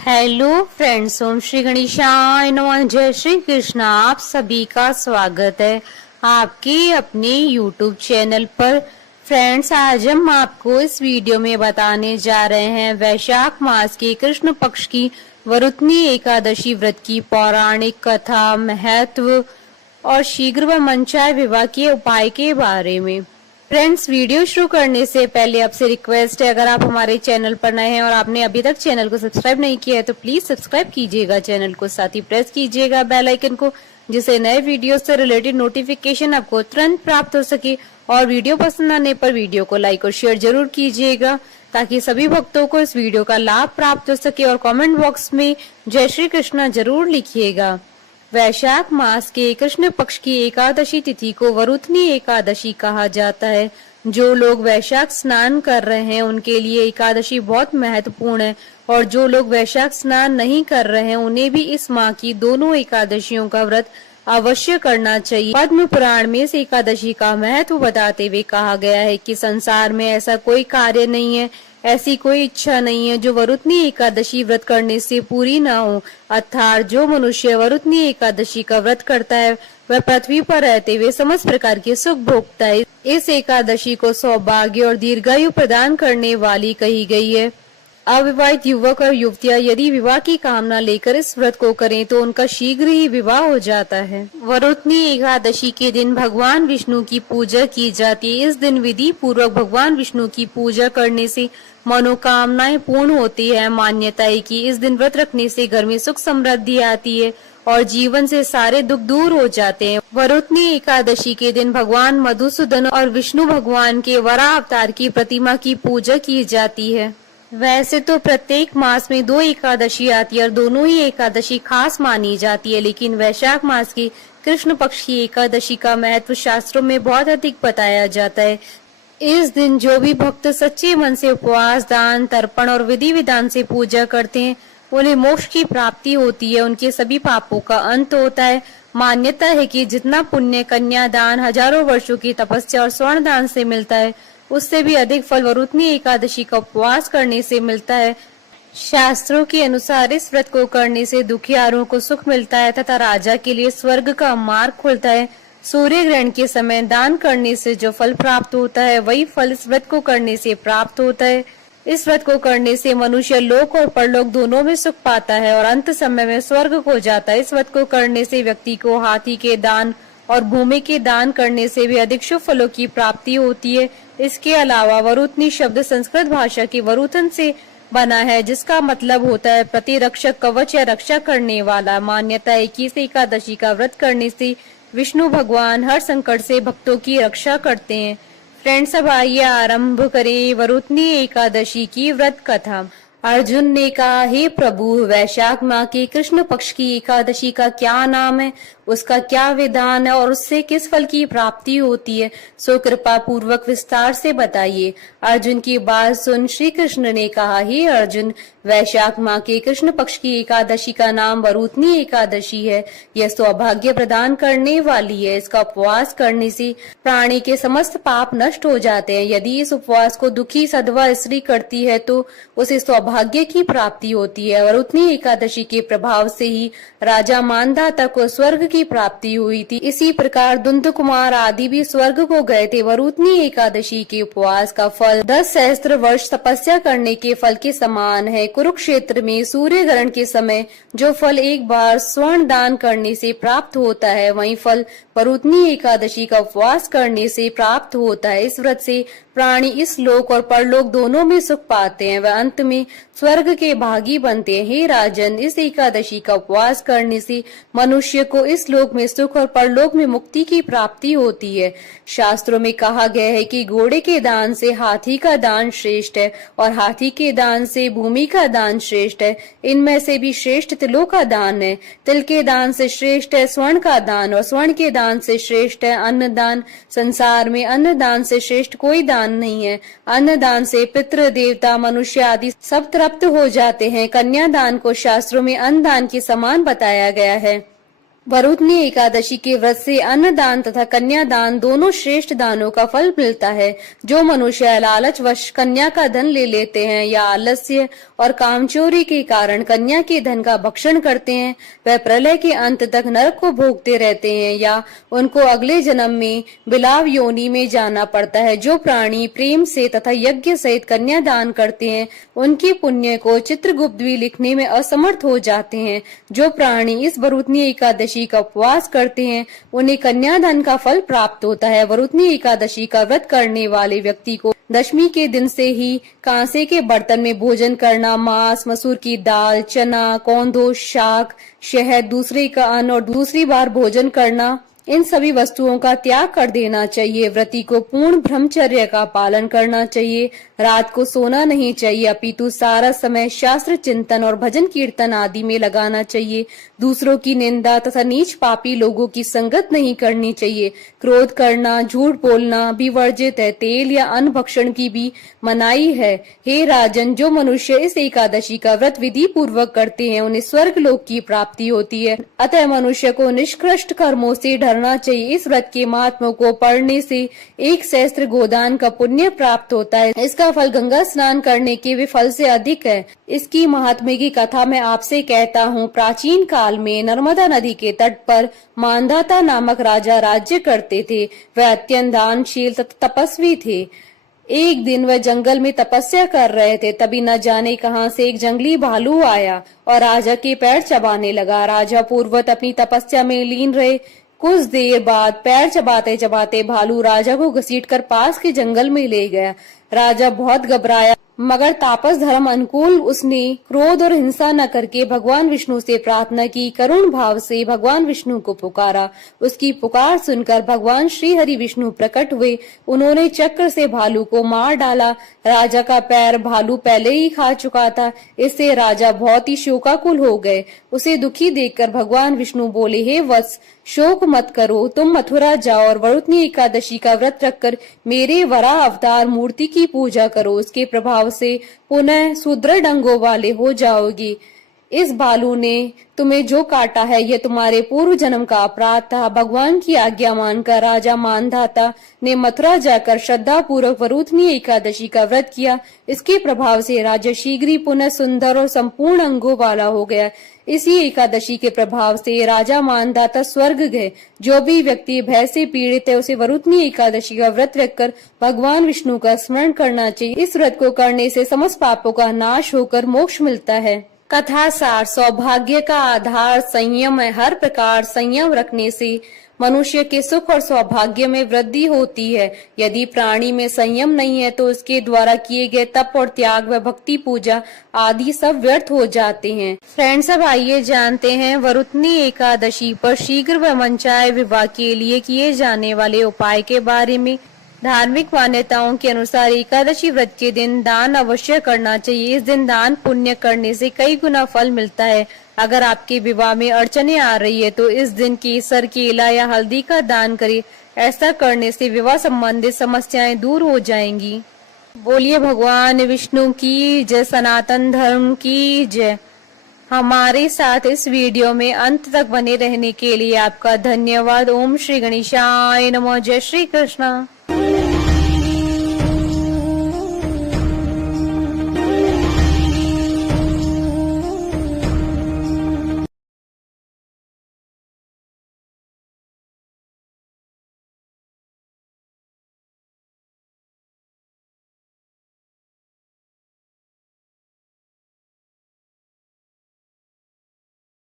Hello friends, ओम श्री गणेशाय नमः। जय श्री कृष्ण। आप सभी का स्वागत है आपके अपने YouTube चैनल पर। फ्रेंड्स, आज हम आपको इस वीडियो में बताने जा रहे हैं वैशाख मास के कृष्ण पक्ष की वरुथनी एकादशी व्रत की पौराणिक कथा, महत्व और शीघ्र व मनचाहे विवाह के उपाय के बारे में। फ्रेंड्स, वीडियो शुरू करने से पहले आपसे रिक्वेस्ट है, अगर आप हमारे चैनल पर नए हैं और आपने अभी तक चैनल को सब्सक्राइब नहीं किया है तो प्लीज सब्सक्राइब कीजिएगा चैनल को, साथ ही प्रेस कीजिएगा बेल आइकन को, जिससे नए वीडियो से रिलेटेड नोटिफिकेशन आपको तुरंत प्राप्त हो सके। और वीडियो पसंद आने पर वीडियो को लाइक और शेयर जरूर कीजिएगा ताकि सभी भक्तों को इस वीडियो का लाभ प्राप्त हो सके। और कमेंट बॉक्स में जय श्री कृष्ण जरूर लिखिएगा। वैशाख मास के कृष्ण पक्ष की एकादशी तिथि को वरुथनी एकादशी कहा जाता है। जो लोग वैशाख स्नान कर रहे हैं उनके लिए एकादशी बहुत महत्वपूर्ण है, और जो लोग वैशाख स्नान नहीं कर रहे हैं उन्हें भी इस माह की दोनों एकादशियों का व्रत अवश्य करना चाहिए। पद्म पुराण में इस एकादशी का महत्व बताते हुए कहा गया है कि संसार में ऐसा कोई कार्य नहीं है, ऐसी कोई इच्छा नहीं है जो वरुथनी एकादशी व्रत करने से पूरी न हो। अर्थात जो मनुष्य वरुथनी एकादशी का व्रत करता है वह पृथ्वी पर रहते हुए समस्त प्रकार के सुख भोगता है। इस एकादशी को सौभाग्य और दीर्घायु प्रदान करने वाली कही गई है। अविवाहित युवक और युवतियां यदि विवाह की कामना लेकर इस व्रत को करें तो उनका शीघ्र ही विवाह हो जाता है। वरुथनी एकादशी के दिन भगवान विष्णु की पूजा की जाती है। इस दिन विधि पूर्वक भगवान विष्णु की पूजा करने से मनोकामनाएं पूर्ण होती है। मान्यता है कि इस दिन व्रत रखने से घर में सुख समृद्धि आती है और जीवन से सारे दुख दूर हो जाते हैं। वरुथनी एकादशी के दिन भगवान मधुसूदन और विष्णु भगवान के वराह अवतार की प्रतिमा की पूजा की जाती है। वैसे तो प्रत्येक मास में 2 एकादशी आती है और दोनों ही एकादशी खास मानी जाती है, लेकिन वैशाख मास की कृष्ण पक्ष की एकादशी का महत्व शास्त्रों में बहुत अधिक बताया जाता है। इस दिन जो भी भक्त सच्चे मन से उपवास, दान, तर्पण और विधि विधान से पूजा करते हैं उन्हें मोक्ष की प्राप्ति होती है, उनके सभी पापों का अंत होता है। मान्यता है कि जितना पुण्य कन्या दान, हजारों वर्षों की तपस्या और स्वर्ण दान से मिलता है, उससे भी अधिक फल वरुथनी एकादशी का उपवास करने से मिलता है। शास्त्रों के अनुसार इस व्रत को करने से दुखियारों को सुख मिलता है तथा राजा के लिए स्वर्ग का मार्ग खुलता है। सूर्य ग्रहण के समय दान करने से जो फल प्राप्त होता है वही फल इस व्रत को करने से प्राप्त होता है। इस व्रत को करने से मनुष्य लोक और परलोक दोनों में सुख पाता है और अंत समय में स्वर्ग को जाता है। इस व्रत को करने से व्यक्ति को हाथी के दान और भूमि के दान करने से भी अधिक शुभ फलों की प्राप्ति होती है। इसके अलावा वरुथनी शब्द संस्कृत भाषा के वरुथन से बना है, जिसका मतलब होता है प्रतिरक्षक, कवच या रक्षा करने वाला। मान्यता है कि इस एकादशी का व्रत करने से विष्णु भगवान हर संकट से भक्तों की रक्षा करते हैं। फ्रेंड्स, अब आइए आरंभ करें वरुथनी एकादशी की व्रत कथा। अर्जुन ने कहा, हे प्रभु, वैशाख माह के कृष्ण पक्ष की एकादशी का क्या नाम है, उसका क्या विधान है और उससे किस फल की प्राप्ति होती है, सो कृपा पूर्वक विस्तार से बताइए। अर्जुन की बात सुन श्री कृष्ण ने कहा, हे अर्जुन, वैशाख माह के कृष्ण पक्ष की एकादशी का नाम वरुथनी एकादशी है। यह सौभाग्य प्रदान करने वाली है। इसका उपवास करने से प्राणी के समस्त पाप नष्ट हो जाते हैं। यदि इस उपवास को दुखी सधवा स्त्री करती है तो उसे सौभाग्य की प्राप्ति होती है। वरुथनी एकादशी के प्रभाव से ही राजा मानधाता को स्वर्ग की प्राप्ति हुई थी। इसी प्रकार दुंद कुमार आदि भी स्वर्ग को गए थे। वरुथनी एकादशी के उपवास का फल 10 सहस्त्र वर्ष तपस्या करने के फल के समान है। कुरुक्षेत्र में सूर्य ग्रहण के समय जो फल एक बार स्वर्ण दान करने से प्राप्त होता है, वही फल वरुथनी एकादशी का उपवास करने से प्राप्त होता है। इस व्रत से प्राणी इस लोक और परलोक दोनों में सुख पाते हैं, वह अंत में स्वर्ग के भागी बनते हैं। हे राजन, इस एकादशी का उपवास करने से मनुष्य को इस लोक में सुख और परलोक में मुक्ति की प्राप्ति होती है। शास्त्रों में कहा गया है कि घोड़े के दान से हाथी का दान श्रेष्ठ है और हाथी के दान से भूमि का दान श्रेष्ठ है। इनमें से भी श्रेष्ठ तिलों का दान है। तिल के दान से श्रेष्ठ है स्वर्ण का दान और स्वर्ण के दान से श्रेष्ठ है अन्न दान। संसार में अन्न दान से श्रेष्ठ कोई दान नहीं है। अन्न दान से पितृ, देवता, मनुष्य आदि सब तृप्त हो जाते हैं। कन्या दान को शास्त्रों में अन्न दान के समान बताया गया है। वरुथनी एकादशी के व्रत से अन्न दान तथा कन्या दान दोनों श्रेष्ठ दानों का फल मिलता है। जो मनुष्य लालचवश कन्या का धन ले लेते हैं या आलस्य और कामचोरी के कारण कन्या के धन का भक्षण करते हैं, वह प्रलय के अंत तक नरक को भोगते रहते हैं या उनको अगले जन्म में बिलाव योनि में जाना पड़ता है। जो प्राणी प्रेम से तथा यज्ञ सहित कन्या दान करते हैं, उनके पुण्य को चित्रगुप्त भी लिखने में असमर्थ हो जाते हैं। जो प्राणी इस वरुथनी एकादशी का उपवास करते हैं, उन्हें कन्यादान का फल प्राप्त होता है। वरुथनी एकादशी का व्रत करने वाले व्यक्ति को दशमी के दिन से ही कांसे के बर्तन में भोजन करना, मांस, मसूर की दाल, चना, कौंधो, शाक, शहद, दूसरे का अन्न और दूसरी बार भोजन करना, इन सभी वस्तुओं का त्याग कर देना चाहिए। व्रती को पूर्ण ब्रह्मचर्य का पालन करना चाहिए। रात को सोना नहीं चाहिए, अपितु सारा समय शास्त्र चिंतन और भजन कीर्तन आदि में लगाना चाहिए। दूसरों की निंदा तथा नीच पापी लोगों की संगत नहीं करनी चाहिए। क्रोध करना, झूठ बोलना भी वर्जित है। तेल या अन्न भक्षण की भी मनाही है। हे राजन, जो मनुष्य इस एकादशी का व्रत विधि पूर्वक करते हैं, उन्हें स्वर्ग लोक की प्राप्ति होती है। अतः मनुष्य को निष्कृष्ट कर्मों से डरना चाहिए। इस व्रत के महात्म्य को पढ़ने से 1 सहस्त्र गोदान का पुण्य प्राप्त होता है। इसका फल गंगा स्नान करने के भी फल से अधिक है। इसकी महात्म्य की कथा मैं आपसे कहता हूँ। प्राचीन काल में नर्मदा नदी के तट पर मानधाता नामक राजा राज्य करते थे। वह अत्यंत दानशील तथा तपस्वी थे। एक दिन वह जंगल में तपस्या कर रहे थे, तभी न जाने कहां से एक जंगली भालू आया और राजा के पैर चबाने लगा। राजा पूर्ववत अपनी तपस्या में लीन रहे। कुछ देर बाद पैर चबाते चबाते भालू राजा को घसीटकर पास के जंगल में ले गया। राजा बहुत घबराया, मगर तापस धर्म अनुकूल उसने क्रोध और हिंसा न करके भगवान विष्णु से प्रार्थना की। करुण भाव से भगवान विष्णु को पुकारा। उसकी पुकार सुनकर भगवान श्री हरि विष्णु प्रकट हुए। उन्होंने चक्र से भालू को मार डाला। राजा का पैर भालू पहले ही खा चुका था। इससे राजा बहुत ही शोकाकुल हो गए। उसे दुखी देखकर भगवान विष्णु बोले, हे वत्स, शोक मत करो, तुम मथुरा जाओ और वरुथनी एकादशी का व्रत रखकर मेरे वराह अवतार मूर्ति की पूजा करो। उसके प्रभाव से पुनः सुदृढ़ अंगों वाले हो जाओगी। इस भालू ने तुम्हें जो काटा है, यह तुम्हारे पूर्व जन्म का अपराध था। भगवान की आज्ञा मानकर राजा मानधाता ने मथुरा जाकर श्रद्धा पूर्वक वरुथनी एकादशी का व्रत किया। इसके प्रभाव से राजा शीघ्र ही पुनः सुंदर और संपूर्ण अंगों वाला हो गया। इसी एकादशी के प्रभाव से राजा मानधाता स्वर्ग गए। जो भी व्यक्ति भय से पीड़ित है, उसे वरुथनी एकादशी का व्रत रखकर भगवान विष्णु का स्मरण करना चाहिए। इस व्रत को करने से समस्त पापों का नाश होकर मोक्ष मिलता है। कथा सार, सौभाग्य का आधार संयम है। हर प्रकार संयम रखने से मनुष्य के सुख और सौभाग्य में वृद्धि होती है। यदि प्राणी में संयम नहीं है, तो उसके द्वारा किए गए तप और त्याग व भक्ति पूजा आदि सब व्यर्थ हो जाते हैं। फ्रेंड्स, अब आइए जानते हैं वरुथनी एकादशी पर शीघ्र व मनचाहे विवाह के लिए किए जाने वाले उपाय के बारे में। धार्मिक मान्यताओं के अनुसार एकादशी व्रत के दिन दान अवश्य करना चाहिए। इस दिन दान पुण्य करने से कई गुना फल मिलता है। अगर आपके विवाह में अड़चने आ रही है, तो इस दिन केसर, केला या हल्दी का दान करें। ऐसा करने से विवाह संबंधित समस्याएं दूर हो जाएंगी। बोलिए भगवान विष्णु की जय, सनातन धर्म की जय। हमारे साथ इस वीडियो में अंत तक बने रहने के लिए आपका धन्यवाद। ओम श्री गणेशाय नमः। जय श्री कृष्ण।